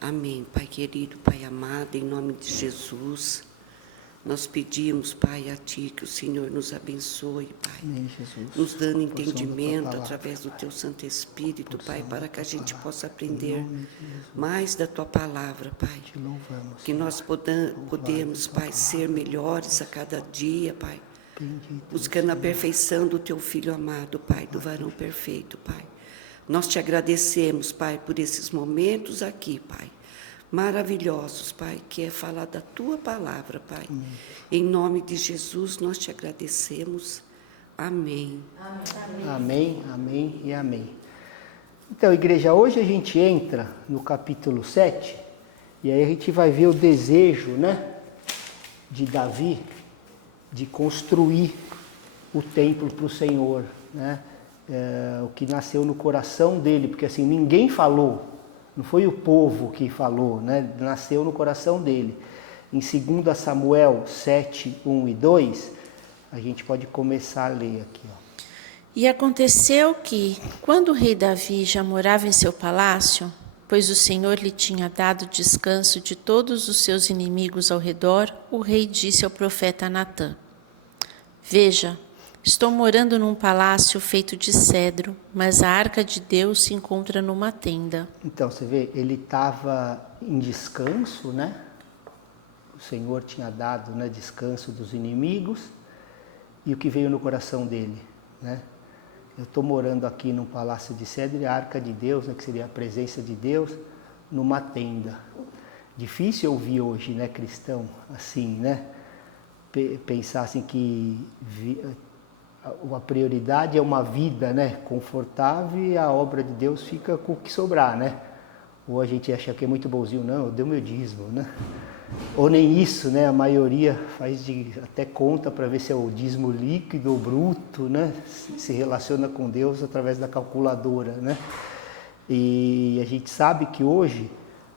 Amém. Pai querido, Pai amado, em nome de Jesus, nós pedimos, Pai, a Ti que o Senhor nos abençoe, Pai. Amém, Jesus. Nos dando A porção da tua entendimento palavra, através do Teu Santo Espírito, Pai, para que a gente possa Em aprender nome de Jesus, mais da Tua palavra, Pai. te louvamos, Que Senhor. nós podemos, Pai, ser melhores a cada dia, Pai. Bendito Buscando a Senhor. perfeição do Teu Filho amado, Pai, do varão perfeito, Pai. Nós te agradecemos, Pai, por esses momentos aqui, Pai. Maravilhosos, Pai, que é falar da Tua palavra, Pai. Amém. Em nome de Jesus, nós te agradecemos. Amém. Amém, amém e amém. Então, igreja, hoje a gente entra no capítulo 7, e aí a gente vai ver o desejo, né, de Davi de construir o templo para o Senhor, né? O que nasceu no coração dele, porque assim, ninguém falou, não foi o povo que falou, né? Nasceu no coração dele. Em 2 Samuel 7, 1 e 2, a gente pode começar a ler aqui, ó. E aconteceu que, quando o rei Davi já morava em seu palácio, pois o Senhor lhe tinha dado descanso de todos os seus inimigos ao redor, o rei disse ao profeta Natã: Veja, estou morando num palácio feito de cedro, mas a arca de Deus se encontra numa tenda. Então, você vê, ele estava em descanso, né? O Senhor tinha dado, né, descanso dos inimigos, e o que veio no coração dele, né? Eu estou morando aqui num palácio de cedro e a arca de Deus, né, que seria a presença de Deus, numa tenda. Difícil ouvir hoje, né, cristão, assim, né? Pensar assim que a prioridade é uma vida, né, confortável, e a obra de Deus fica com o que sobrar, né? Ou a gente acha que é muito bonzinho, não, eu dei o meu dízimo, né? Ou nem isso, né? A maioria faz até conta para ver se é o dízimo líquido ou bruto, né? Se relaciona com Deus através da calculadora, né? E a gente sabe que hoje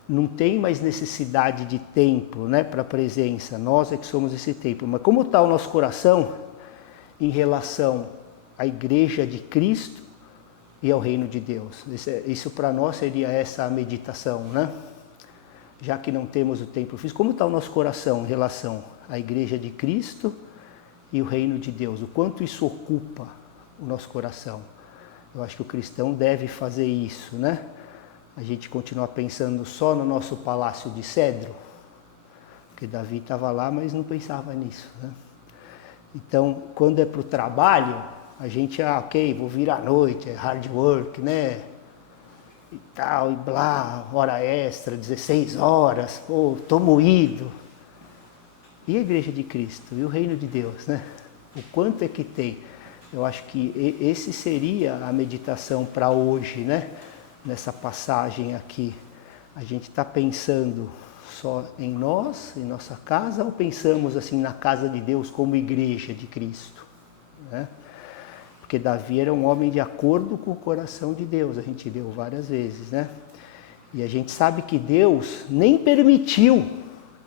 não tem mais necessidade de templo, né, para a presença. Nós é que somos esse templo. Mas como está o nosso coração em relação à igreja de Cristo e ao reino de Deus? Isso para nós seria essa a meditação, né? Já que não temos o templo físico, como está o nosso coração em relação à igreja de Cristo e o reino de Deus? O quanto isso ocupa o nosso coração? Eu acho que o cristão deve fazer isso, né? A gente continua pensando só no nosso palácio de cedro, porque Davi estava lá, mas não pensava nisso, né? Então, quando é para o trabalho, a gente, ok, vou vir à noite, é hard work, né? E tal, e blá, hora extra, 16 horas, pô, tô moído. E a igreja de Cristo? E o reino de Deus, né? O quanto é que tem? Eu acho que esse seria a meditação para hoje, né? Nessa passagem aqui. A gente está pensando só em nós, em nossa casa, ou pensamos assim na casa de Deus como igreja de Cristo, né? Porque Davi era um homem de acordo com o coração de Deus, a gente leu várias vezes, né? E a gente sabe que Deus nem permitiu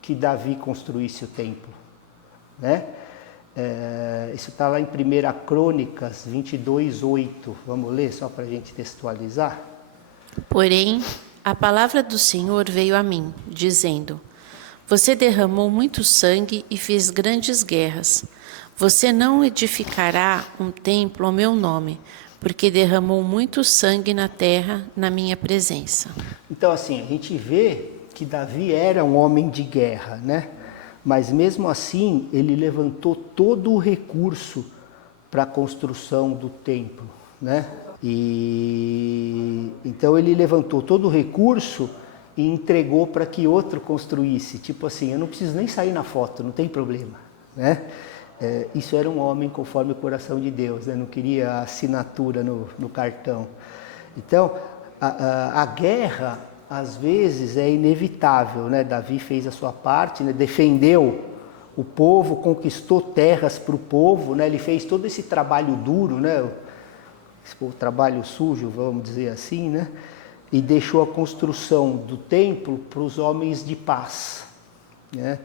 que Davi construísse o templo, né? Isso está lá em 1 Crônicas 22, 8. Vamos ler só para a gente textualizar? Porém, a palavra do Senhor veio a mim, dizendo: Você derramou muito sangue e fez grandes guerras. Você não edificará um templo ao meu nome, porque derramou muito sangue na terra na minha presença. Então, assim, a gente vê que Davi era um homem de guerra, né? Mas mesmo assim, ele levantou todo o recurso para a construção do templo, né? E então ele levantou todo o recurso e entregou para que outro construísse. Tipo assim, eu não preciso nem sair na foto, não tem problema, né? Isso era um homem conforme o coração de Deus, né? Não queria a assinatura no cartão. Então, a guerra, às vezes, é inevitável, né? Davi fez a sua parte, né? Defendeu o povo, conquistou terras para o povo, né? Ele fez todo esse trabalho duro, né? O trabalho sujo, vamos dizer assim, né? E deixou a construção do templo para os homens de paz, né?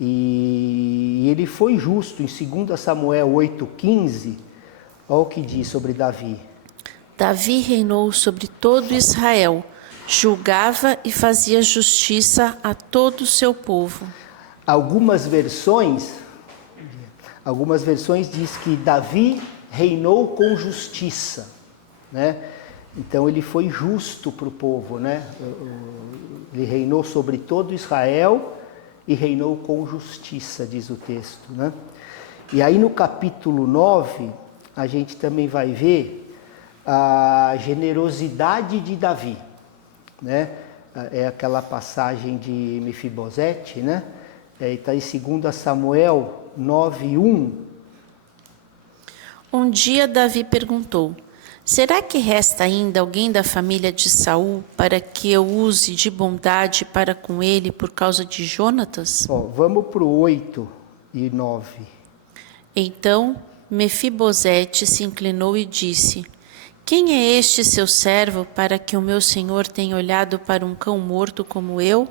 E ele foi justo. Em 2 Samuel 8,15, olha o que diz sobre Davi. Davi reinou sobre todo Israel, julgava e fazia justiça a todo o seu povo. Algumas versões diz que Davi reinou com justiça, né? Então ele foi justo para o povo, né? Ele reinou sobre todo Israel e reinou com justiça, diz o texto, né? E aí no capítulo 9, a gente também vai ver a generosidade de Davi, né? É aquela passagem de Mefibosete, né? Está em 2 Samuel 9:1. Um dia Davi perguntou: será que resta ainda alguém da família de Saul para que eu use de bondade para com ele por causa de Jonatas? Vamos para o 8 e 9. Então Mefibosete se inclinou e disse: quem é este seu servo para que o meu senhor tenha olhado para um cão morto como eu?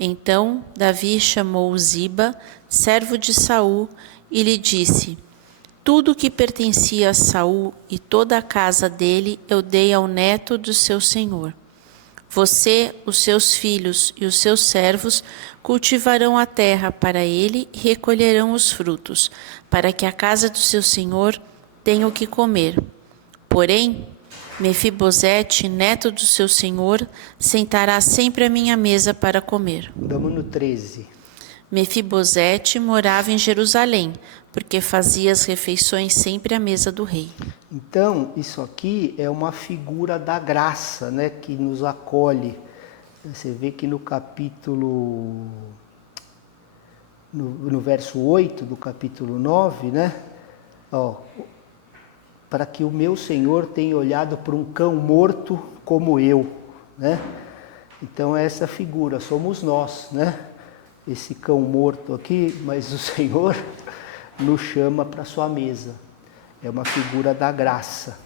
Então Davi chamou Ziba, servo de Saul, e lhe disse: tudo que pertencia a Saul e toda a casa dele eu dei ao neto do seu senhor. Você, os seus filhos e os seus servos cultivarão a terra para ele e recolherão os frutos, para que a casa do seu senhor tenha o que comer. Porém, Mefibosete, neto do seu senhor, sentará sempre à minha mesa para comer. Vamos no 13. Mefibosete morava em Jerusalém, porque fazia as refeições sempre à mesa do rei. Então, isso aqui é uma figura da graça, né, que nos acolhe. Você vê que no capítulo, no verso 8 do capítulo 9, né, para que o meu Senhor tenha olhado para um cão morto como eu, né? Então, essa figura somos nós, né? Esse cão morto aqui, mas o Senhor nos chama para sua mesa. É uma figura da graça.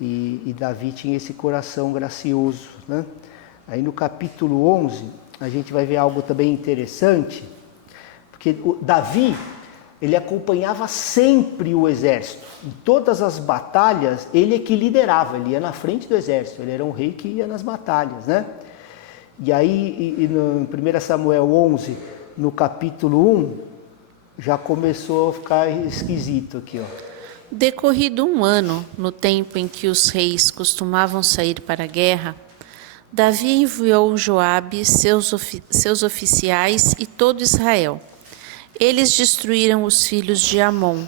E Davi tinha esse coração gracioso, né? Aí no capítulo 11, a gente vai ver algo também interessante, porque Davi, ele acompanhava sempre o exército. Em todas as batalhas, ele é que liderava, ele ia na frente do exército, ele era um rei que ia nas batalhas, né? E aí, em 1 Samuel 11, no capítulo 1, já começou a ficar esquisito aqui, ó. Decorrido um ano, no tempo em que os reis costumavam sair para a guerra, Davi enviou Joabe, seus oficiais e todo Israel. Eles destruíram os filhos de Amon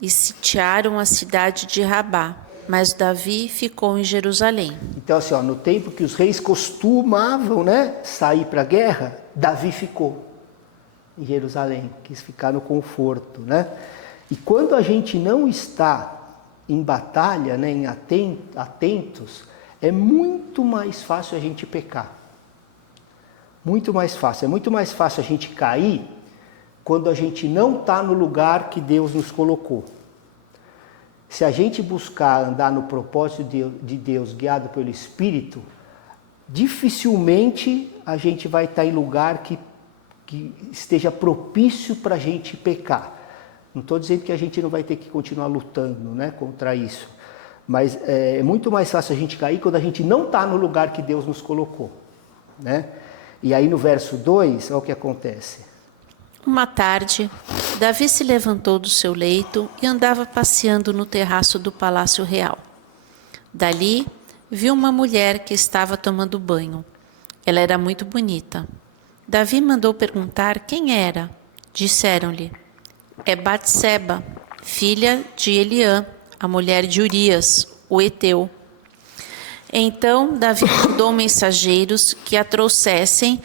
e sitiaram a cidade de Rabá, mas Davi ficou em Jerusalém. Então, assim, no tempo que os reis costumavam, né, sair para a guerra, Davi ficou em Jerusalém, quis ficar no conforto, né? E quando a gente não está em batalha, né, em atentos, é muito mais fácil a gente pecar. Muito mais fácil. É muito mais fácil a gente cair quando a gente não está no lugar que Deus nos colocou. Se a gente buscar andar no propósito de Deus, guiado pelo Espírito, dificilmente a gente vai estar em lugar que esteja propício para a gente pecar. Não estou dizendo que a gente não vai ter que continuar lutando, né, contra isso. Mas é muito mais fácil a gente cair quando a gente não está no lugar que Deus nos colocou, né? E aí no verso 2, olha o que acontece. Uma tarde, Davi se levantou do seu leito e andava passeando no terraço do palácio real. Dali, viu uma mulher que estava tomando banho. Ela era muito bonita. Davi mandou perguntar quem era. Disseram-lhe: é Batseba, filha de Eliã, a mulher de Urias, o heteu. Então Davi mandou mensageiros que a trouxessem.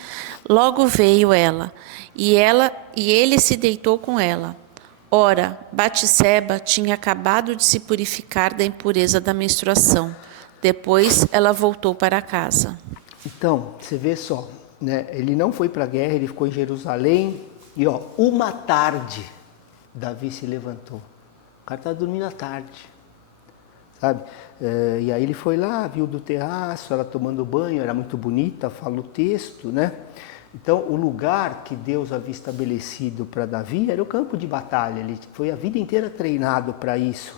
Logo veio ela, e ele se deitou com ela. Ora, Batseba tinha acabado de se purificar da impureza da menstruação. Depois ela voltou para casa. Então, você vê só, né? Ele não foi para a guerra, ele ficou em Jerusalém. E uma tarde, Davi se levantou. O cara estava dormindo à tarde, sabe? E aí ele foi lá, viu do terraço, ela tomando banho, era muito bonita, fala o texto, né? Então, o lugar que Deus havia estabelecido para Davi era o campo de batalha. Ele foi a vida inteira treinado para isso.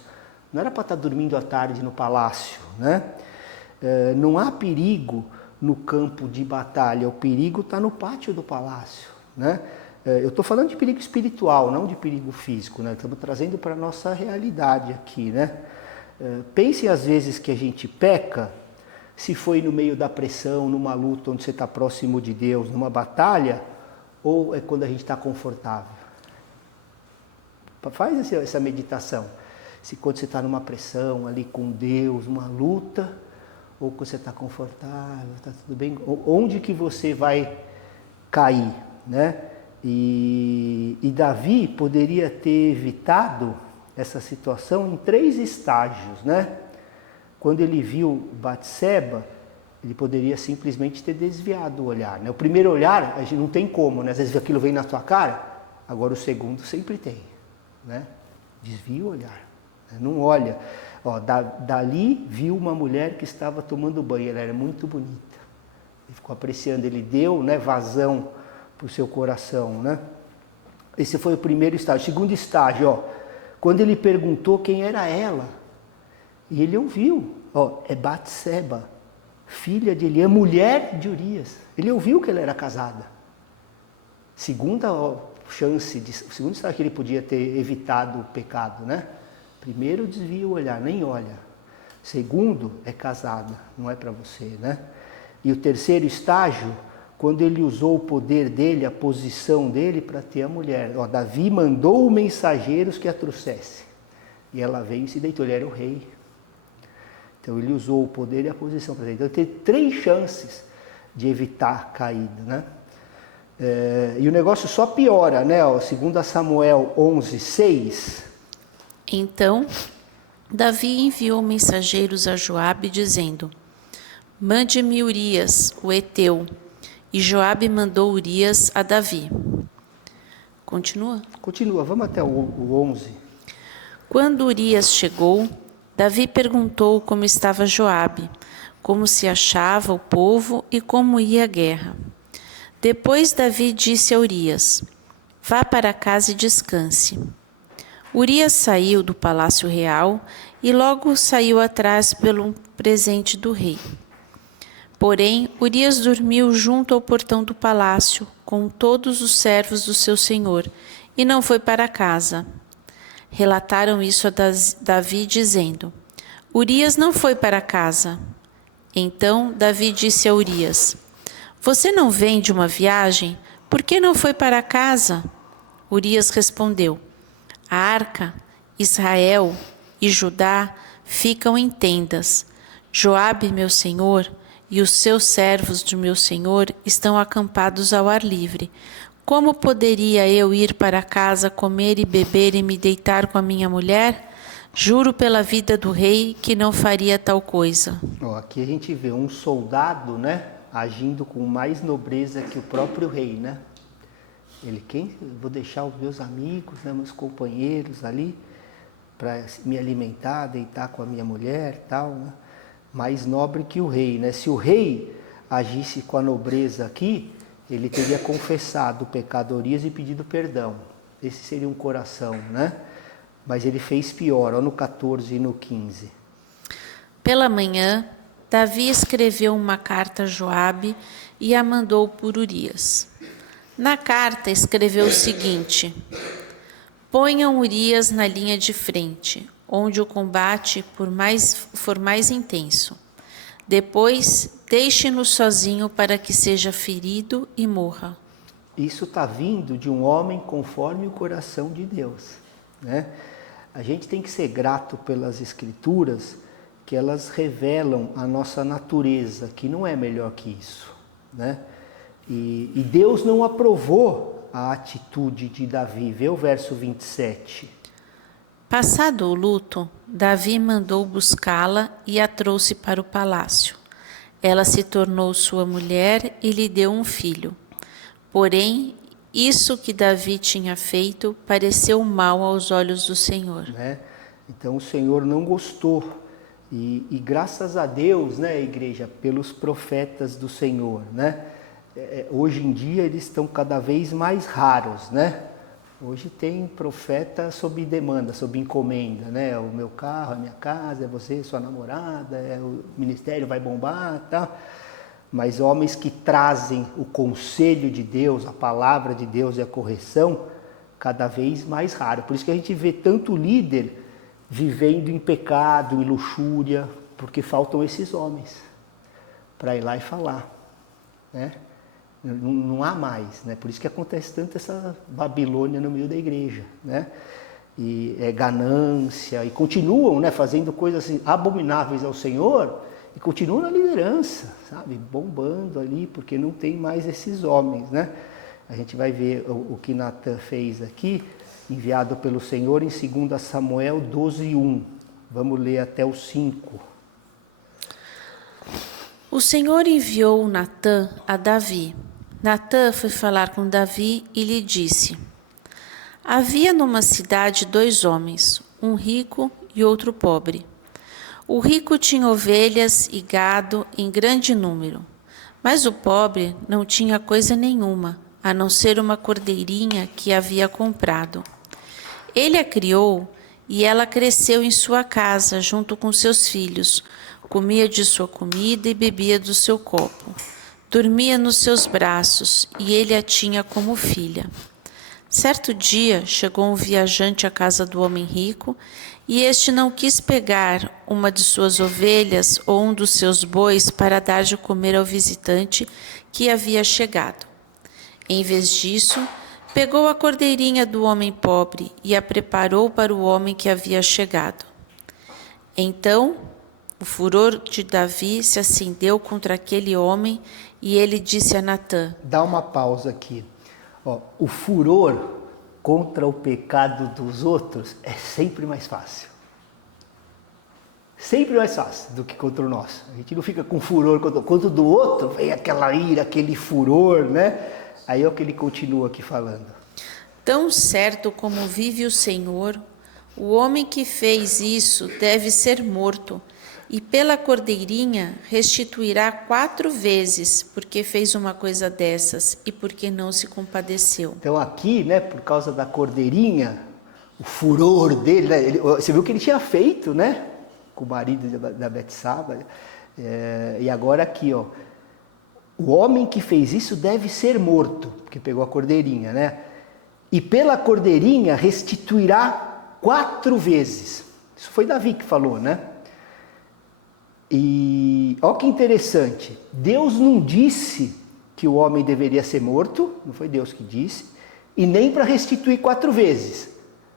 Não era para estar dormindo à tarde no palácio, né? Não há perigo no campo de batalha, o perigo está no pátio do palácio, né? Eu estou falando de perigo espiritual, não de perigo físico, né? Estamos trazendo para a nossa realidade aqui, né? Pense às vezes que a gente peca, se foi no meio da pressão, numa luta onde você está próximo de Deus, numa batalha, ou é quando a gente está confortável. Faz essa meditação. Se quando você está numa pressão ali com Deus, uma luta, ou quando você está confortável, está tudo bem, onde que você vai cair, né? E Davi poderia ter evitado essa situação em 3 estágios, né? Quando ele viu Batseba, ele poderia simplesmente ter desviado o olhar, né? O primeiro olhar, a gente não tem como, né? Às vezes aquilo vem na tua cara, agora o segundo sempre tem, né? Desvia o olhar, né? Não olha. Ó, dali viu uma mulher que estava tomando banho, ela era muito bonita. Ele ficou apreciando, ele deu, né, vazão para o seu coração, né? Esse foi o primeiro estágio. O segundo estágio, ó, quando ele perguntou quem era ela, e ele ouviu, ó, é Batseba, filha de Eliã, mulher de Urias. Ele ouviu que ela era casada. Segunda chance, o segundo estágio que ele podia ter evitado o pecado, né? Primeiro, desvia o olhar, nem olha. Segundo, é casada, não é para você, né? E o terceiro estágio, quando ele usou o poder dele, a posição dele para ter a mulher. Ó, Davi mandou mensageiros que a trouxesse. E ela veio e se deitou, ele era o rei. Então ele usou o poder e a posição para ele. Então ele teve 3 chances de evitar a caída, né? E o negócio só piora, né? Ó, segundo Samuel 11:6. Então, Davi enviou mensageiros a Joabe, dizendo: mande-me Urias, o heteu. E Joabe mandou Urias a Davi. Continua? Continua, vamos até o 11. Quando Urias chegou, Davi perguntou como estava Joabe, como se achava o povo e como ia a guerra. Depois Davi disse a Urias: vá para casa e descanse. Urias saiu do palácio real e logo saiu atrás pelo presente do rei. Porém, Urias dormiu junto ao portão do palácio, com todos os servos do seu senhor, e não foi para casa. Relataram isso a Davi, dizendo: Urias não foi para casa. Então Davi disse a Urias: você não vem de uma viagem? Por que não foi para casa? Urias respondeu: a arca, Israel e Judá ficam em tendas. Joabe, meu senhor, e os seus servos do meu senhor estão acampados ao ar livre. Como poderia eu ir para casa, comer e beber e me deitar com a minha mulher? Juro pela vida do rei que não faria tal coisa. Ó, aqui a gente vê um soldado, né, agindo com mais nobreza que o próprio rei, né? Ele, vou deixar os meus amigos, né, meus companheiros ali para me alimentar, deitar com a minha mulher, tal, né? Mais nobre que o rei, né? Se o rei agisse com a nobreza aqui, ele teria confessado o pecado de Urias e pedido perdão. Esse seria um coração, né? Mas ele fez pior, ó, no 14 e no 15. Pela manhã, Davi escreveu uma carta a Joabe e a mandou por Urias. Na carta escreveu o seguinte: ponham Urias na linha de frente, onde o combate for mais intenso. Depois, deixe-no sozinho para que seja ferido e morra. Isso está vindo de um homem conforme o coração de Deus, né? A gente tem que ser grato pelas escrituras, que elas revelam a nossa natureza, que não é melhor que isso, né? E Deus não aprovou a atitude de Davi. Vê o verso 27. Passado o luto, Davi mandou buscá-la e a trouxe para o palácio. Ela se tornou sua mulher e lhe deu um filho. Porém, isso que Davi tinha feito pareceu mal aos olhos do Senhor. Né? Então o Senhor não gostou. E graças a Deus, né, igreja, pelos profetas do Senhor, né? Hoje em dia eles estão cada vez mais raros, né? Hoje tem profeta sob demanda, sob encomenda, né? O meu carro, a minha casa, é você, sua namorada, o ministério vai bombar, tá? mas homens que trazem o conselho de Deus, a palavra de Deus e a correção, cada vez mais raro. Por isso que a gente vê tanto líder vivendo em pecado, em luxúria, porque faltam esses homens para ir lá e falar, né? Não há mais, né? Por isso que acontece tanto essa Babilônia no meio da igreja, né? E é ganância, e continuam, né, fazendo coisas assim, abomináveis ao Senhor, e continuam na liderança, sabe, bombando ali, porque não tem mais esses homens, né? A gente vai ver o que Natan fez aqui, enviado pelo Senhor em 2 Samuel 12:1. Vamos ler até o 5. O Senhor enviou Natan a Davi. Natan foi falar com Davi e lhe disse: Havia numa cidade 2 homens, um rico e outro pobre. O rico tinha ovelhas e gado em grande número, mas o pobre não tinha coisa nenhuma, a não ser uma cordeirinha que havia comprado. Ele a criou e ela cresceu em sua casa junto com seus filhos, comia de sua comida e bebia do seu copo. Dormia nos seus braços e ele a tinha como filha. Certo dia chegou um viajante à casa do homem rico e este não quis pegar uma de suas ovelhas ou um dos seus bois para dar de comer ao visitante que havia chegado. Em vez disso, pegou a cordeirinha do homem pobre e a preparou para o homem que havia chegado. Então, o furor de Davi se acendeu contra aquele homem e ele disse a Natan: Dá uma pausa aqui. Ó, o furor contra o pecado dos outros é sempre mais fácil. Sempre mais fácil do que contra o nosso. A gente não fica com furor contra o do outro, vem aquela ira, aquele furor, né? Aí é o que ele continua aqui falando. Tão certo como vive o Senhor, o homem que fez isso deve ser morto, e pela cordeirinha restituirá 4 vezes, porque fez uma coisa dessas e porque não se compadeceu. Então aqui, né, por causa da cordeirinha, o furor dele, né, você viu o que ele tinha feito, né, com o marido da Betsaba, e agora aqui, ó, o homem que fez isso deve ser morto, porque pegou a cordeirinha, né, e pela cordeirinha restituirá 4 vezes. Isso foi Davi que falou, né? E olha que interessante, Deus não disse que o homem deveria ser morto, não foi Deus que disse, e nem para restituir 4 vezes.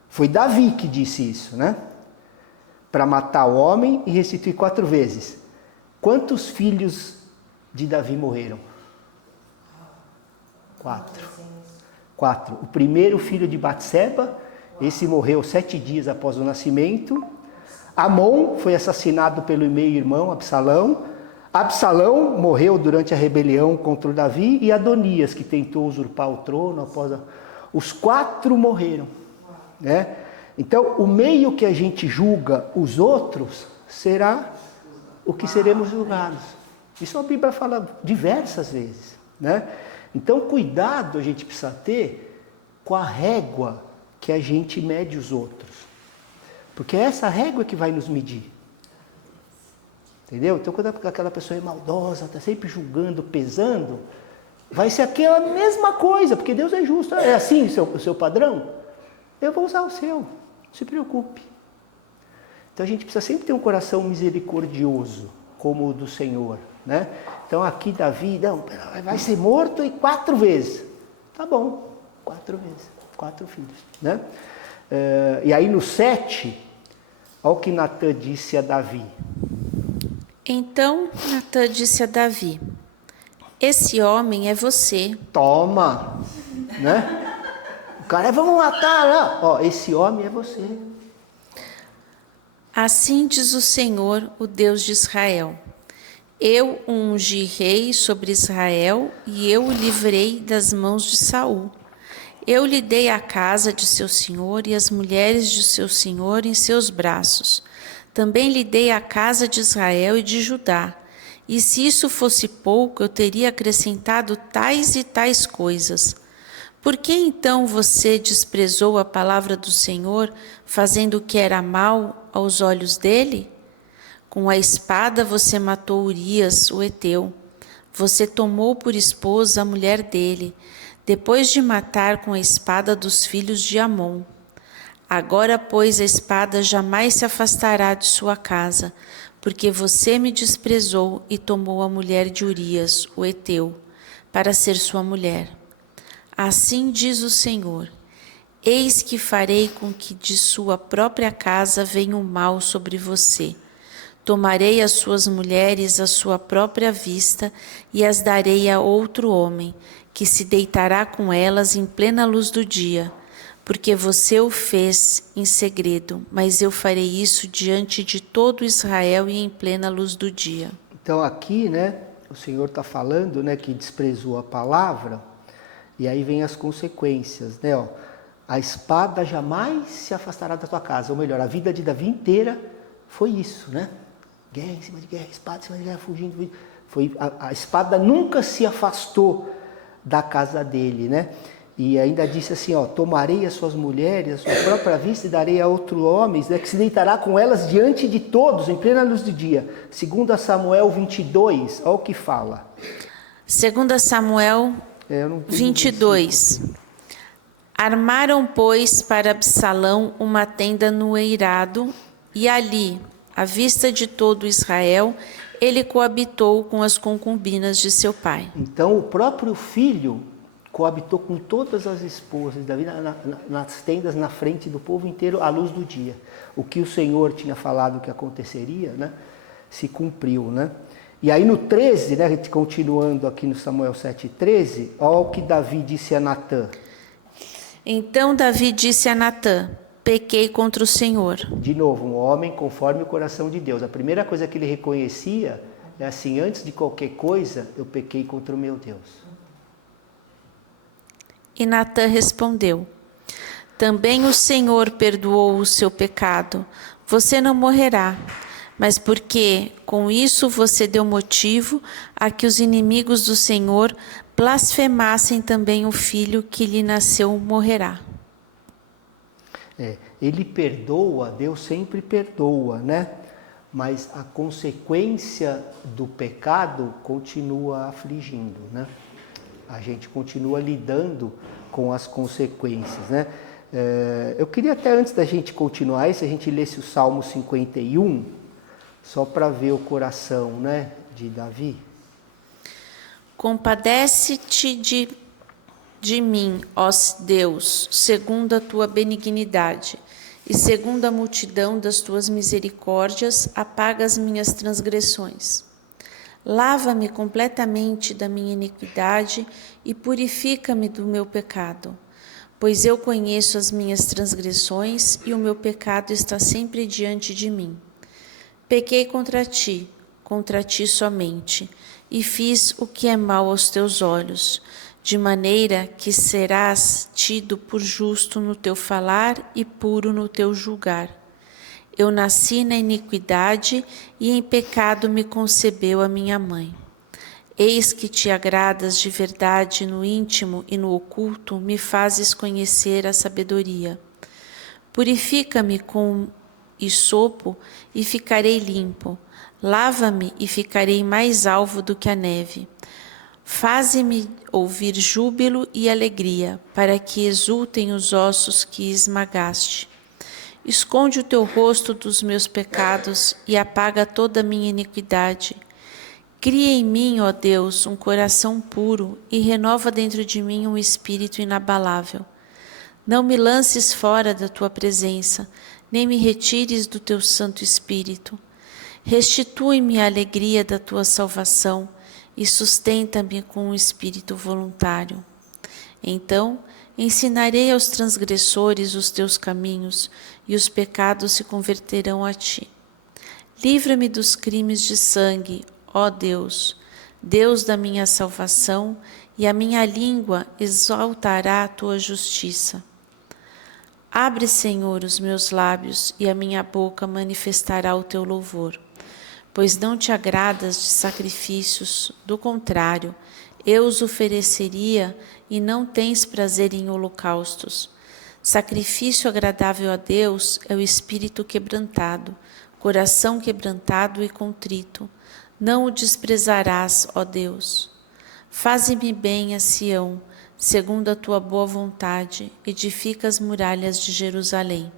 Foi Davi que disse isso, né? Para matar o homem e restituir 4 vezes. Quantos filhos de Davi morreram? 4. O primeiro filho de Batseba, esse morreu 7 dias após o nascimento. Amon foi assassinado pelo meio-irmão Absalão. Absalão morreu durante a rebelião contra o Davi. E Adonias, que tentou usurpar o trono após Os 4 morreram, né? Então, o meio que a gente julga os outros será o que seremos julgados. Isso a Bíblia fala diversas vezes, né? Então, cuidado a gente precisa ter com a régua que a gente mede os outros. Porque é essa régua que vai nos medir. Entendeu? Então, quando aquela pessoa é maldosa, está sempre julgando, pesando, vai ser aquela mesma coisa, porque Deus é justo. É assim o seu padrão? Eu vou usar o seu, não se preocupe. Então, a gente precisa sempre ter um coração misericordioso, como o do Senhor, né? Então, aqui Davi, não, vai ser morto e 4 vezes. Tá bom, 4 vezes, 4 filhos, né? E aí no 7, olha o que Natan disse a Davi. Então Natan disse a Davi: Esse homem é você. Toma, né? O cara vamos matar, não. Ó, esse homem é você. Assim diz o Senhor, o Deus de Israel: Eu o ungi rei sobre Israel e eu o livrei das mãos de Saul. Eu lhe dei a casa de seu senhor e as mulheres de seu senhor em seus braços. Também lhe dei a casa de Israel e de Judá. E se isso fosse pouco, eu teria acrescentado tais e tais coisas. Por que então você desprezou a palavra do Senhor, fazendo o que era mal aos olhos dele? Com a espada você matou Urias, o heteu. Você tomou por esposa a mulher dele, depois de matar com a espada dos filhos de Amon. Agora, pois, a espada jamais se afastará de sua casa, porque você me desprezou e tomou a mulher de Urias, o heteu, para ser sua mulher. Assim diz o Senhor: eis que farei com que de sua própria casa venha o mal sobre você. Tomarei as suas mulheres à sua própria vista e as darei a outro homem, que se deitará com elas em plena luz do dia, porque você o fez em segredo, mas eu farei isso diante de todo Israel e em plena luz do dia. Então aqui, né, o Senhor está falando, né, que desprezou a palavra, e aí vem as consequências, né, ó. A espada jamais se afastará da tua casa, ou melhor, a vida de Davi inteira foi isso, né? Guerra em cima de guerra, espada em cima de guerra, fugindo. A espada nunca se afastou da casa dele, né? E ainda disse assim, ó, tomarei as suas mulheres, a sua própria vista e darei a outro homem, né, que se deitará com elas diante de todos, em plena luz do dia. 2 Samuel 22, olha o que fala. 2 Samuel 22. Armaram, pois, para Absalão uma tenda no eirado, e ali, à vista de todo Israel, ele coabitou com as concubinas de seu pai. Então o próprio filho coabitou com todas as esposas de Davi nas tendas na frente do povo inteiro à luz do dia. O que o Senhor tinha falado que aconteceria, né, se cumpriu, né? E aí no 13, né, continuando aqui no Samuel 7,13, olha o que Davi disse a Natã. Então Davi disse a Natã: pequei contra o Senhor. De novo, um homem conforme o coração de Deus. A primeira coisa que ele reconhecia é assim, antes de qualquer coisa, eu pequei contra o meu Deus. E Natã respondeu: também o Senhor perdoou o seu pecado, você não morrerá. Mas porque com isso você deu motivo a que os inimigos do Senhor blasfemassem, também o filho que lhe nasceu morrerá. Ele perdoa, Deus sempre perdoa, né? Mas a consequência do pecado continua afligindo, né? A gente continua lidando com as consequências, né? Eu queria até antes da gente continuar, se a gente lesse o Salmo 51, só para ver o coração, né, de Davi. Compadece-te de mim, ó Deus, segundo a tua benignidade, e segundo a multidão das tuas misericórdias, apaga as minhas transgressões. Lava-me completamente da minha iniquidade e purifica-me do meu pecado, pois eu conheço as minhas transgressões e o meu pecado está sempre diante de mim. Pequei contra ti somente, e fiz o que é mal aos teus olhos, de maneira que serás tido por justo no teu falar e puro no teu julgar. Eu nasci na iniquidade e em pecado me concebeu a minha mãe. Eis que te agradas de verdade no íntimo e no oculto, me fazes conhecer a sabedoria. Purifica-me com hisopo e ficarei limpo. Lava-me e ficarei mais alvo do que a neve. Faze-me ouvir júbilo e alegria, para que exultem os ossos que esmagaste. Esconde o teu rosto dos meus pecados e apaga toda a minha iniquidade. Cria em mim, ó Deus, um coração puro e renova dentro de mim um espírito inabalável. Não me lances fora da tua presença, nem me retires do teu Santo Espírito. Restitui-me a alegria da tua salvação e sustenta-me com um espírito voluntário. Então, ensinarei aos transgressores os teus caminhos e os pecados se converterão a ti. Livra-me dos crimes de sangue, ó Deus, Deus da minha salvação, e a minha língua exaltará a tua justiça. Abre, Senhor, os meus lábios, e a minha boca manifestará o teu louvor. Pois não te agradas de sacrifícios, do contrário, eu os ofereceria, e não tens prazer em holocaustos. Sacrifício agradável a Deus é o espírito quebrantado, coração quebrantado e contrito. Não o desprezarás, ó Deus. Faze-me bem a Sião, segundo a tua boa vontade, edifica as muralhas de Jerusalém.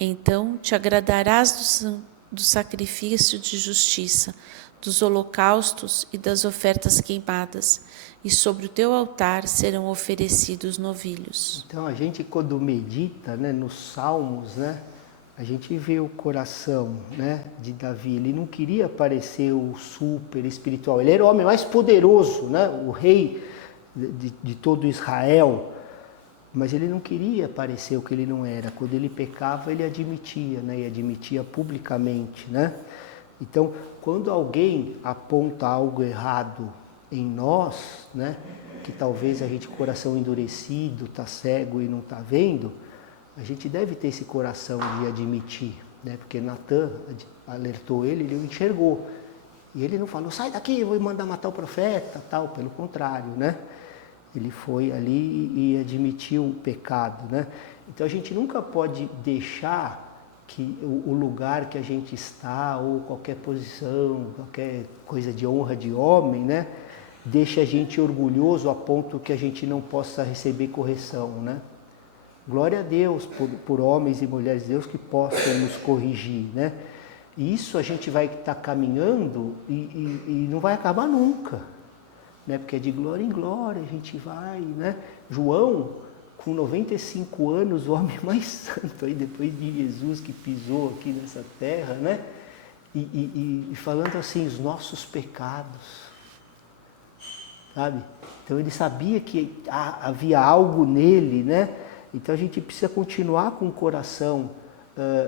Então te agradarás do sacrifício de justiça, dos holocaustos e das ofertas queimadas, e sobre o teu altar serão oferecidos novilhos. Então a gente, quando medita, né, nos Salmos, né, a gente vê o coração, né, de Davi. Ele não queria parecer o super espiritual. Ele era o homem mais poderoso, né, o rei de todo Israel. Mas ele não queria parecer o que ele não era. Quando ele pecava, ele admitia, né, e admitia publicamente, né? Então, quando alguém aponta algo errado em nós, né, que talvez a gente com o coração endurecido, está cego e não está vendo, a gente deve ter esse coração de admitir, né? Porque Natan alertou ele, ele o enxergou. E ele não falou, sai daqui, eu vou mandar matar o profeta, tal. Pelo contrário, né? Ele foi ali e admitiu o pecado, né? Então a gente nunca pode deixar que o lugar que a gente está, ou qualquer posição, qualquer coisa de honra de homem, né, deixa a gente orgulhoso a ponto que a gente não possa receber correção, né? Glória a Deus por homens e mulheres de Deus que possam nos corrigir, né? E isso a gente vai estar caminhando e não vai acabar nunca, né? Porque é de glória em glória a gente vai, né? João, com 95 anos, o homem mais santo aí depois de Jesus que pisou aqui nessa terra, né? E falando assim, os nossos pecados, sabe? Então ele sabia que havia algo nele, né? Então a gente precisa continuar com o coração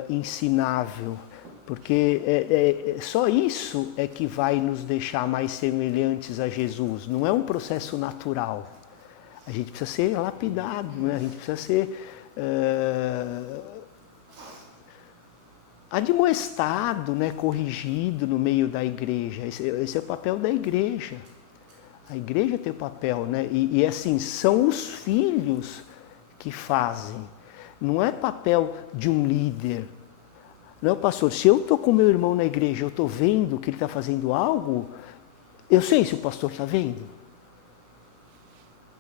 ensinável, porque só isso é que vai nos deixar mais semelhantes a Jesus. Não é um processo natural. A gente precisa ser lapidado, né? A gente precisa ser admoestado, né? Corrigido no meio da igreja. Esse é o papel da igreja. A igreja tem o papel, né? E assim, são os filhos que fazem. Não é papel de um líder. Não, pastor, se eu estou com meu irmão na igreja, eu estou vendo que ele está fazendo algo, eu sei se o pastor está vendo.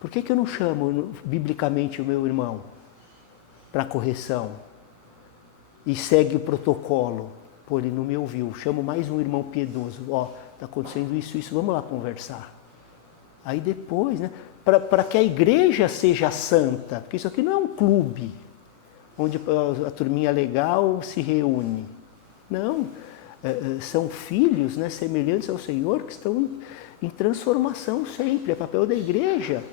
Por que eu não chamo biblicamente o meu irmão para correção e segue o protocolo? Pô, ele não me ouviu, chamo mais um irmão piedoso. Ó, está acontecendo isso, vamos lá conversar. Aí depois, né, para que a igreja seja santa, porque isso aqui não é um clube, onde a turminha legal se reúne. Não, são filhos, né, semelhantes ao Senhor, que estão em transformação sempre. É papel da igreja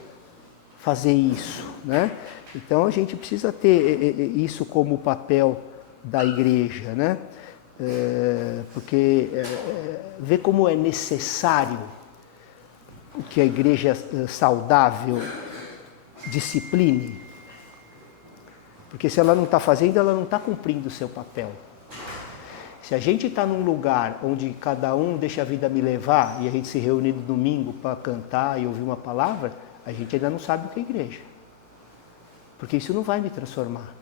fazer isso, né? Então a gente precisa ter isso como papel da igreja, né? Porque vê como é necessário que a igreja saudável discipline. Porque se ela não está fazendo, ela não está cumprindo o seu papel. Se a gente está num lugar onde cada um deixa a vida me levar e a gente se reúne no domingo para cantar e ouvir uma palavra, a gente ainda não sabe o que é igreja. Porque isso não vai me transformar.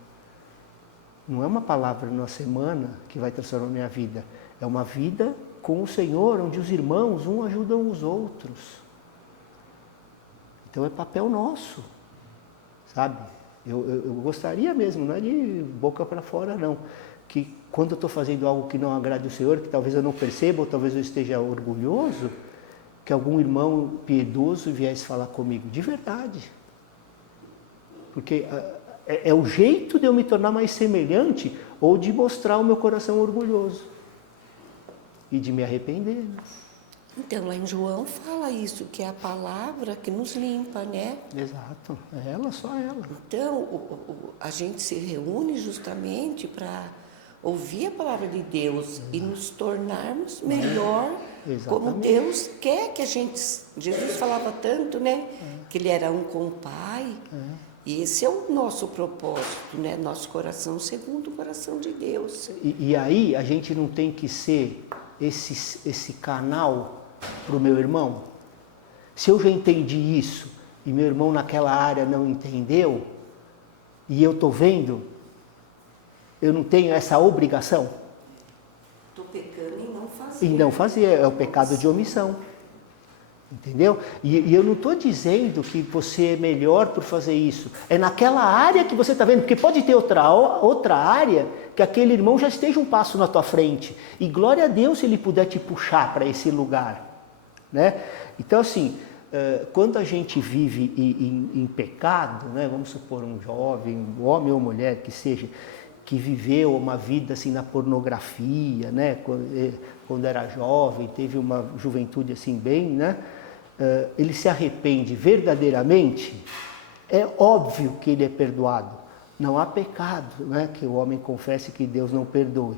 Não é uma palavra na semana que vai transformar a minha vida. É uma vida com o Senhor, onde os irmãos, um ajudam os outros. Então é papel nosso, sabe? Eu gostaria mesmo, não é de boca para fora não, que quando eu estou fazendo algo que não agrade o Senhor, que talvez eu não perceba, ou talvez eu esteja orgulhoso, que algum irmão piedoso viesse falar comigo, de verdade. Porque é o jeito de eu me tornar mais semelhante ou de mostrar o meu coração orgulhoso e de me arrepender. Né? Então, lá em João fala isso, que é a palavra que nos limpa, né? Exato, é ela, só ela. Então, a gente se reúne justamente para ouvir a palavra de Deus e nos tornarmos melhor como Deus quer que a gente... Jesus falava tanto, né? Que Ele era um com o Pai. E esse é o nosso propósito, né? Nosso coração segundo o coração de Deus. E aí a gente não tem que ser esse canal para o meu irmão? Se eu já entendi isso e meu irmão naquela área não entendeu, e eu estou vendo, eu não tenho essa obrigação? Estou pecando em não fazer. fazer. E não fazer, é o pecado de omissão. Entendeu? E eu não estou dizendo que você é melhor por fazer isso. É naquela área que você está vendo, porque pode ter outra área que aquele irmão já esteja um passo na tua frente. E glória a Deus se ele puder te puxar para esse lugar. Né? Então assim, quando a gente vive em pecado, né? Vamos supor um jovem, um homem ou mulher que seja, que viveu uma vida assim na pornografia, né? Quando era jovem, teve uma juventude assim bem, né? Ele se arrepende verdadeiramente, é óbvio que ele é perdoado. Não há pecado, né? Que o homem confesse que Deus não perdoe.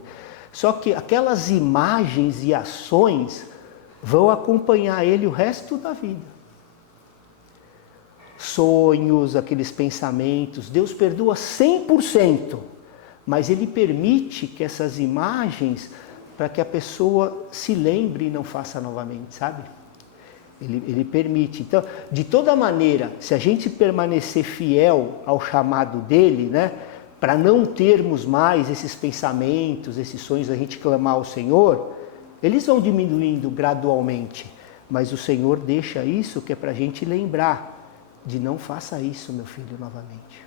Só que aquelas imagens e ações vão acompanhar ele o resto da vida. Sonhos, aqueles pensamentos, Deus perdoa 100%, mas Ele permite que essas imagens, para que a pessoa se lembre e não faça novamente, sabe? Ele permite. Então, de toda maneira, se a gente permanecer fiel ao chamado dele, né, para não termos mais esses pensamentos, esses sonhos, a gente clamar ao Senhor, eles vão diminuindo gradualmente, mas o Senhor deixa isso que é para a gente lembrar de não faça isso, meu filho, novamente,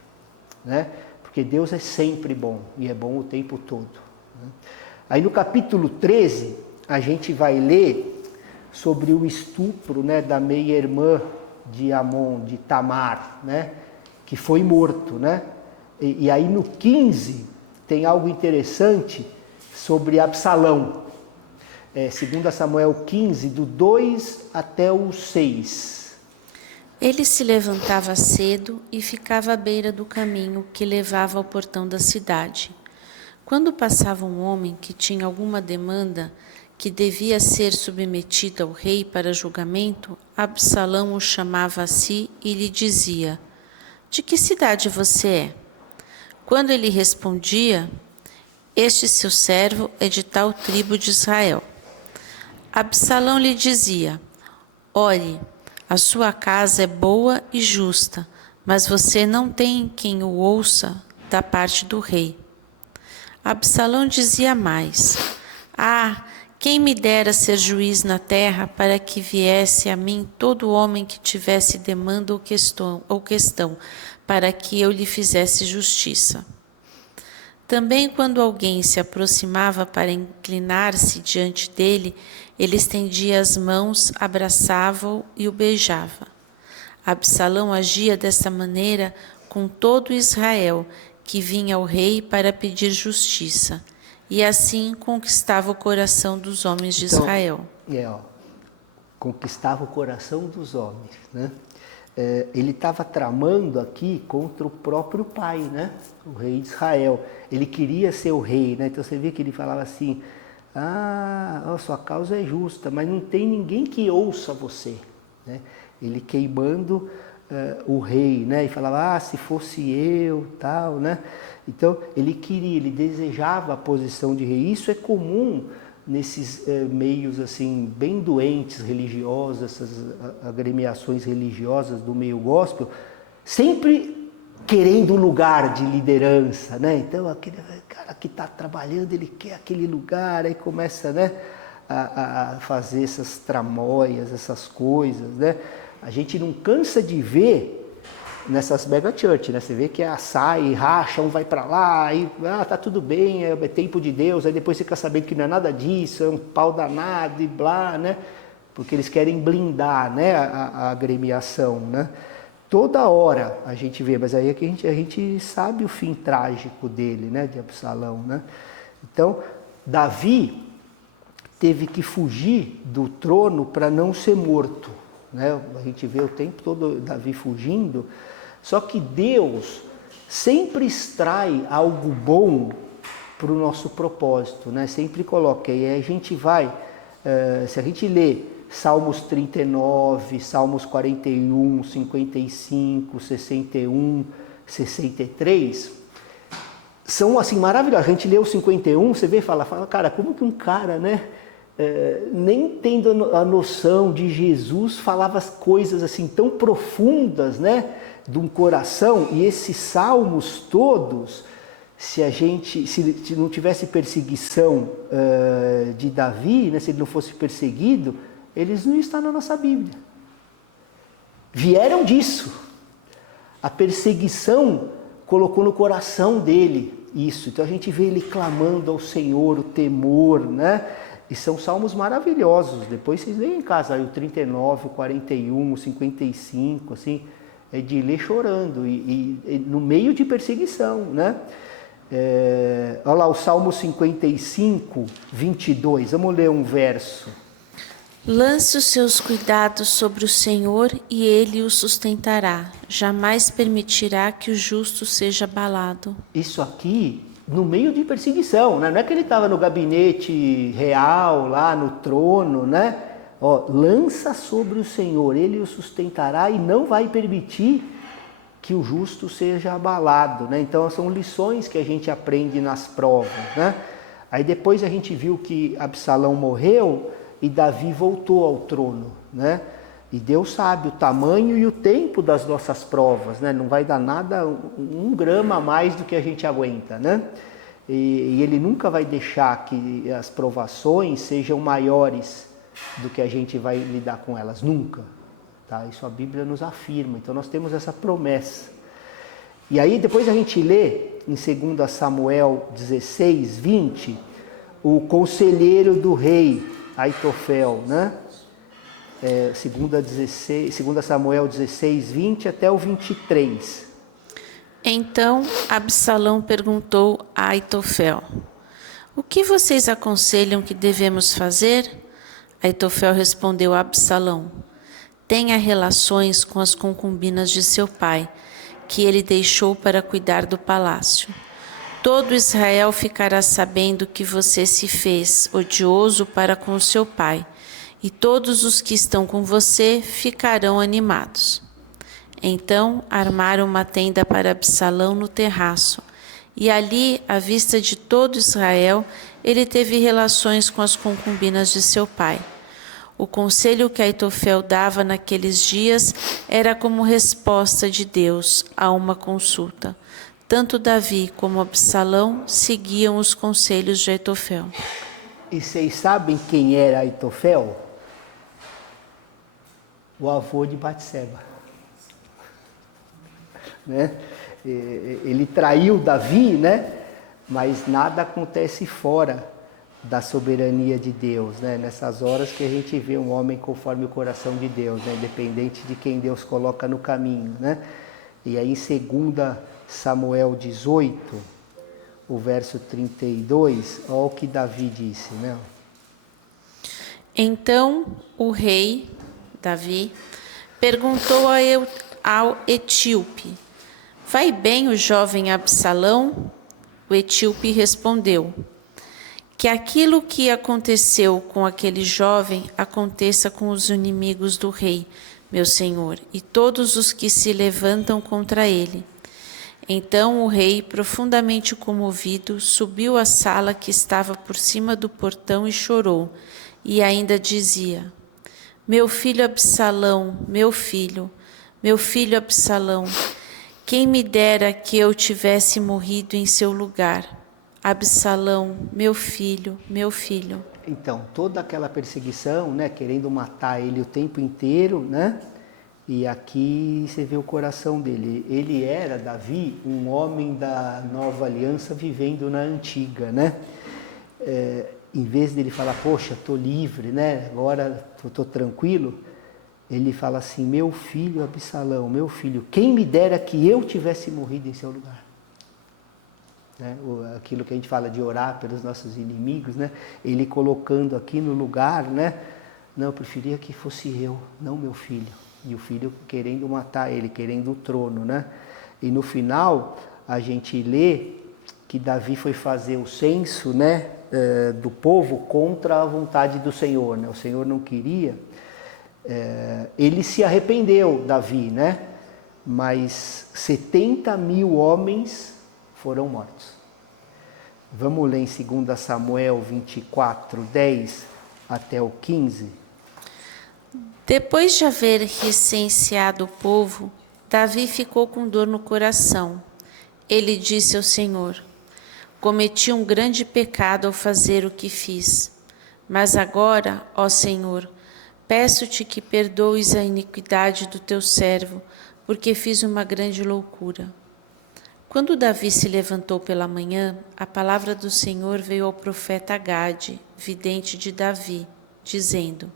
né? Porque Deus é sempre bom e é bom o tempo todo. Né? Aí no capítulo 13, a gente vai ler sobre o estupro, né, da meia-irmã de Amon, de Tamar, né, que foi morto, né? E aí no 15 tem algo interessante sobre Absalão. 2 Samuel 15, do 2 até o 6. Ele se levantava cedo e ficava à beira do caminho que levava ao portão da cidade. Quando passava um homem que tinha alguma demanda que devia ser submetida ao rei para julgamento, Absalão o chamava a si e lhe dizia: "De que cidade você é?" Quando ele respondia: "Este seu servo é de tal tribo de Israel." Absalão lhe dizia: "Olhe, a sua casa é boa e justa, mas você não tem quem o ouça da parte do rei." Absalão dizia mais: "Ah, quem me dera ser juiz na terra, para que viesse a mim todo homem que tivesse demanda ou questão, para que eu lhe fizesse justiça." Também quando alguém se aproximava para inclinar-se diante dele, ele estendia as mãos, abraçava-o e o beijava. Absalão agia dessa maneira com todo Israel, que vinha ao rei para pedir justiça, e assim conquistava o coração dos homens de Israel. Conquistava o coração dos homens, né? Ele estava tramando aqui contra o próprio pai, né? O rei de Israel. Ele queria ser o rei, né? Então você vê que ele falava assim: sua causa é justa, mas não tem ninguém que ouça você, né? Ele queimando o rei, né? E falava: se fosse eu, tal, né? Então ele desejava a posição de rei. Isso é comum nesses meios assim bem doentes religiosos, essas agremiações religiosas do meio gospel, sempre querendo um lugar de liderança, né? Então aquele cara que está trabalhando, ele quer aquele lugar, aí começa, né, a fazer essas tramóias, essas coisas, né? A gente não cansa de ver nessas mega church, né? Você vê que sai, racha, um vai para lá, aí tá tudo bem, é tempo de Deus, aí depois você fica sabendo que não é nada disso, é um pau danado e blá, né? Porque eles querem blindar, né, a agremiação, né? Toda hora a gente vê, mas aí é que a gente sabe o fim trágico dele, né, de Absalão, né? Então, Davi teve que fugir do trono para não ser morto, né? A gente vê o tempo todo Davi fugindo. Só que Deus sempre extrai algo bom para o nosso propósito, né? Sempre coloca. E aí a gente vai, se a gente lê Salmos 39, Salmos 41, 55, 61, 63, são assim maravilhosos. A gente lê o 51, você vê e fala, cara, como que um cara, né, nem tendo a noção de Jesus, falava coisas assim tão profundas, né, de um coração. E esses salmos todos se não tivesse perseguição de Davi, né, se ele não fosse perseguido, eles não iam estar na nossa Bíblia. Vieram disso. A perseguição colocou no coração dele isso. Então a gente vê ele clamando ao Senhor, o temor, né? E são salmos maravilhosos. Depois vocês leem em casa, aí o 39, o 41, o 55, assim, é de ler chorando, e no meio de perseguição, né? Olha lá, o Salmo 55, 22, vamos ler um verso. Lance os seus cuidados sobre o Senhor e Ele o sustentará. Jamais permitirá que o justo seja abalado. Isso aqui, no meio de perseguição, né? Não é que ele estava no gabinete real, lá no trono, né? Ó, lança sobre o Senhor, Ele o sustentará e não vai permitir que o justo seja abalado, né? Então são lições que a gente aprende nas provas, né? Aí depois a gente viu que Absalão morreu e Davi voltou ao trono, né? E Deus sabe o tamanho e o tempo das nossas provas, né? Não vai dar nada, 1 grama a mais do que a gente aguenta, né? E Ele nunca vai deixar que as provações sejam maiores do que a gente vai lidar com elas, nunca. Tá? Isso a Bíblia nos afirma, então nós temos essa promessa. E aí depois a gente lê em 2 Samuel 16, 20, o conselheiro do rei, Aitofel, né? 2 Samuel 16, 20 até o 23. Então Absalão perguntou a Aitofel: O que vocês aconselham que devemos fazer? Aitofel respondeu a Absalão: Tenha relações com as concubinas de seu pai, que ele deixou para cuidar do palácio. Todo Israel ficará sabendo que você se fez odioso para com o seu pai, e todos os que estão com você ficarão animados. Então armaram uma tenda para Absalão no terraço, e ali, à vista de todo Israel, ele teve relações com as concubinas de seu pai. O conselho que Aitofel dava naqueles dias era como resposta de Deus a uma consulta. Tanto Davi como Absalão seguiam os conselhos de Aitofel. E vocês sabem quem era Aitofel? O avô de Batseba. Né? Ele traiu Davi, né? Mas nada acontece fora da soberania de Deus, né? Nessas horas que a gente vê um homem conforme o coração de Deus, né? Independente de quem Deus coloca no caminho, né? E aí em 2 Samuel 18, o verso 32, olha o que Davi disse, né? Então o rei, Davi, perguntou ao etíope: Vai bem o jovem Absalão? O etíope respondeu: Que aquilo que aconteceu com aquele jovem aconteça com os inimigos do rei, meu senhor, e todos os que se levantam contra ele. Então o rei, profundamente comovido, subiu à sala que estava por cima do portão e chorou, e ainda dizia: Meu filho Absalão, meu filho Absalão, quem me dera que eu tivesse morrido em seu lugar. Absalão, meu filho, meu filho. Então, toda aquela perseguição, né, querendo matar ele o tempo inteiro, né? E aqui você vê o coração dele. Ele era, Davi, um homem da nova aliança vivendo na antiga, né? Em vez dele falar, poxa, estou livre, né? Agora estou tranquilo, ele fala assim, meu filho Absalão, meu filho, quem me dera que eu tivesse morrido em seu lugar. Né? Aquilo que a gente fala de orar pelos nossos inimigos, né? Ele colocando aqui no lugar, né? Não, eu preferia que fosse eu, não meu filho. E o filho querendo matar ele, querendo o trono, né? E no final, a gente lê que Davi foi fazer o censo, né? Do povo contra a vontade do Senhor, né? O Senhor não queria. Ele se arrependeu, Davi, né? Mas 70.000 homens foram mortos. Vamos ler em 2 Samuel 24, 10 até o 15. Depois de haver recenseado o povo, Davi ficou com dor no coração. Ele disse ao Senhor: Cometi um grande pecado ao fazer o que fiz. Mas agora, ó Senhor, peço-te que perdoes a iniquidade do teu servo, porque fiz uma grande loucura. Quando Davi se levantou pela manhã, a palavra do Senhor veio ao profeta Gade, vidente de Davi, dizendo: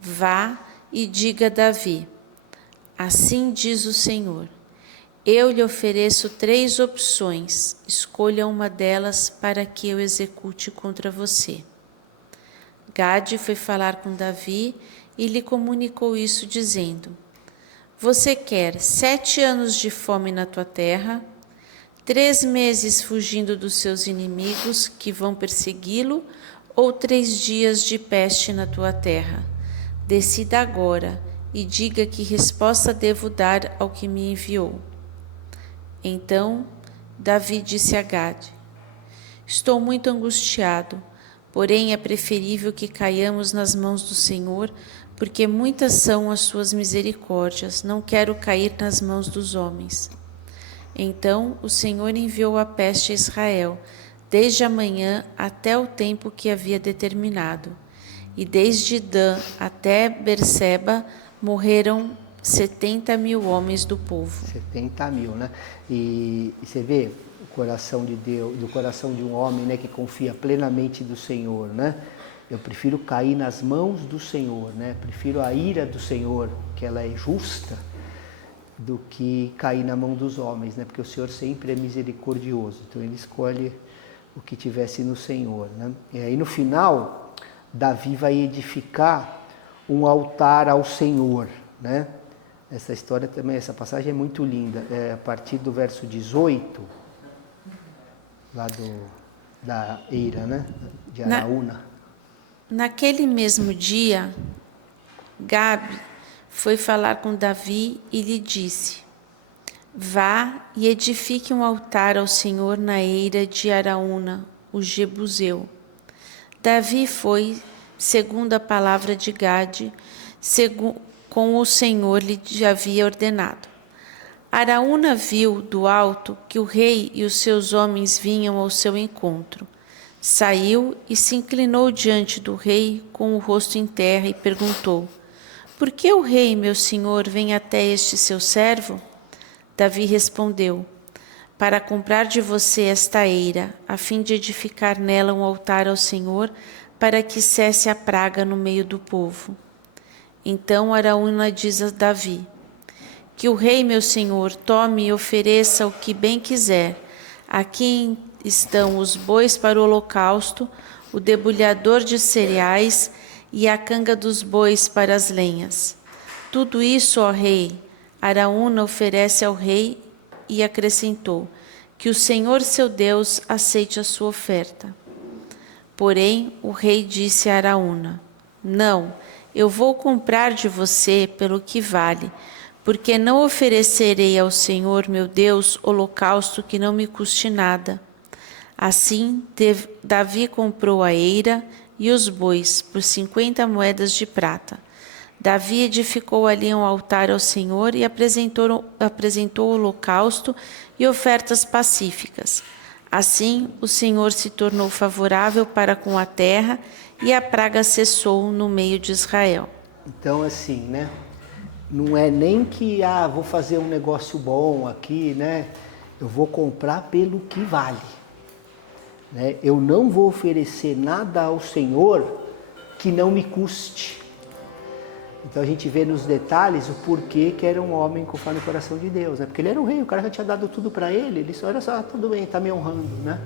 Vá e diga a Davi, assim diz o Senhor, eu lhe ofereço 3 opções, escolha uma delas para que eu execute contra você. Gade foi falar com Davi e lhe comunicou isso, dizendo: Você quer 7 anos de fome na tua terra, 3 meses fugindo dos seus inimigos que vão persegui-lo, ou 3 dias de peste na tua terra? Decida agora e diga que resposta devo dar ao que me enviou. Então Davi disse a Gade: Estou muito angustiado, porém é preferível que caiamos nas mãos do Senhor, porque muitas são as suas misericórdias, não quero cair nas mãos dos homens. Então o Senhor enviou a peste a Israel, desde a manhã até o tempo que havia determinado. E desde Dan até Berseba morreram 70.000 homens do povo. 70.000, né? E você vê o coração de Deus, do coração de um homem, né, que confia plenamente do Senhor, né? Eu prefiro cair nas mãos do Senhor, né? Prefiro a ira do Senhor, que ela é justa, do que cair na mão dos homens, né? Porque o Senhor sempre é misericordioso. Então ele escolhe o que tivesse no Senhor, né? E aí no final Davi vai edificar um altar ao Senhor, né? Essa história também, essa passagem é muito linda. É a partir do verso 18, lá da eira, né? De Araúna. Naquele mesmo dia, Gabe foi falar com Davi e lhe disse: Vá e edifique um altar ao Senhor na eira de Araúna, o Jebuseu. Davi foi, segundo a palavra de Gade, como o Senhor lhe havia ordenado. Araúna viu do alto que o rei e os seus homens vinham ao seu encontro. Saiu e se inclinou diante do rei com o rosto em terra e perguntou: Por que o rei, meu senhor, vem até este seu servo? Davi respondeu: Para comprar de você esta eira, a fim de edificar nela um altar ao Senhor, para que cesse a praga no meio do povo. Então Araúna diz a Davi: Que o rei, meu senhor, tome e ofereça o que bem quiser. Aqui estão os bois para o holocausto, o debulhador de cereais e a canga dos bois para as lenhas. Tudo isso, ó rei, Araúna oferece ao rei e acrescentou: Que o Senhor seu Deus aceite a sua oferta. Porém, o rei disse a Araúna: Não, eu vou comprar de você pelo que vale, porque não oferecerei ao Senhor meu Deus holocausto que não me custe nada. Assim, Davi comprou a eira e os bois por 50 moedas de prata. Davi edificou ali um altar ao Senhor e apresentou holocausto e ofertas pacíficas. Assim, o Senhor se tornou favorável para com a terra e a praga cessou no meio de Israel. Então, assim, né? Não é nem que, vou fazer um negócio bom aqui, né? Eu vou comprar pelo que vale. Né? Eu não vou oferecer nada ao Senhor que não me custe. Então a gente vê nos detalhes o porquê que era um homem conforme o coração de Deus, né? Porque ele era um rei, o cara já tinha dado tudo para ele só era só, tudo bem, está me honrando, né?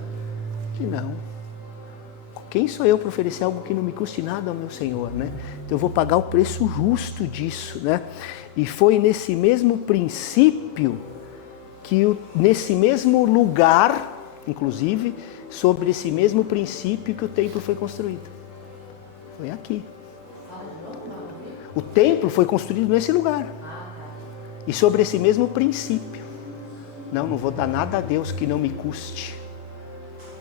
E não. Quem sou eu para oferecer algo que não me custe nada ao meu Senhor, né? Então eu vou pagar o preço justo disso, né? E foi nesse mesmo princípio nesse mesmo lugar, inclusive, sobre esse mesmo princípio que o templo foi construído. Foi aqui. O templo foi construído nesse lugar. E sobre esse mesmo princípio. Não vou dar nada a Deus que não me custe.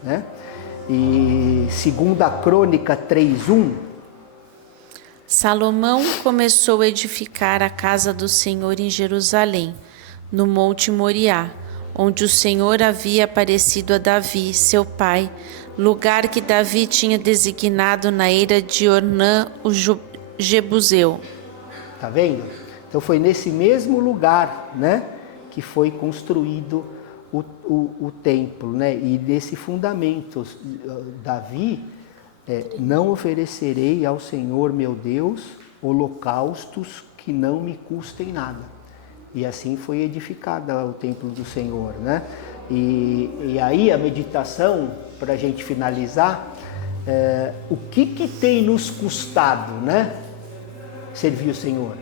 Né? E segundo a Crônica 3:1, Salomão começou a edificar a casa do Senhor em Jerusalém, no Monte Moriá, onde o Senhor havia aparecido a Davi, seu pai, lugar que Davi tinha designado na eira de Ornã, o Jebuseu. Tá vendo? Então foi nesse mesmo lugar, né, que foi construído o templo, né? E desse fundamento, Davi, não oferecerei ao Senhor meu Deus holocaustos que não me custem nada. E assim foi edificado o templo do Senhor, né? E aí a meditação, para a gente finalizar, o que tem nos custado, né, servir o Senhor?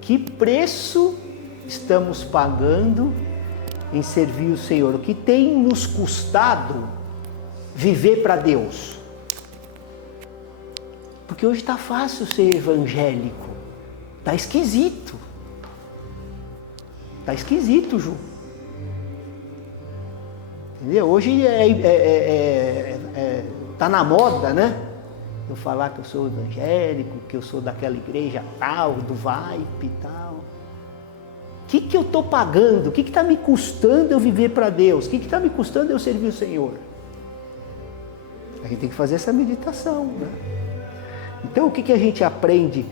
Que preço estamos pagando em servir o Senhor? O que tem nos custado viver para Deus? Porque hoje está fácil ser evangélico. Está esquisito. Está esquisito, Ju. Entendeu? Hoje tá na moda, né? Eu falar que eu sou evangélico, que eu sou daquela igreja tal, do Vibe e tal. O que eu estou pagando? O que está me custando eu viver para Deus? O que está me custando eu servir o Senhor? A gente tem que fazer essa meditação, né? Então, o que a gente aprende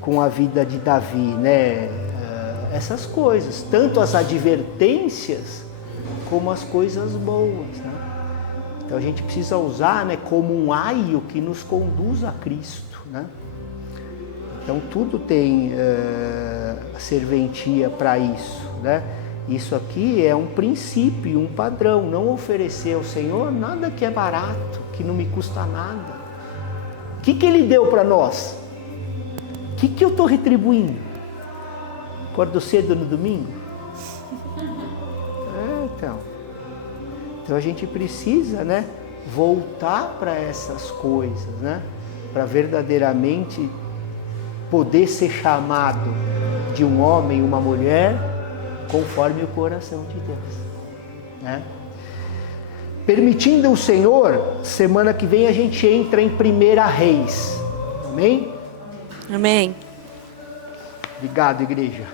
com a vida de Davi, né? Essas coisas, tanto as advertências como as coisas boas, né? Então a gente precisa usar, né, como um aio que nos conduz a Cristo, né? Então tudo tem serventia para isso, né? Isso aqui é um princípio, um padrão, não oferecer ao Senhor nada que é barato, que não me custa nada. O que Ele deu para nós? O que eu estou retribuindo? Acordo cedo no domingo? Então a gente precisa, né, voltar para essas coisas, né, para verdadeiramente poder ser chamado de um homem, uma mulher, conforme o coração de Deus, né? Permitindo o Senhor, semana que vem a gente entra em 1 Reis. Amém? Amém. Obrigado, igreja.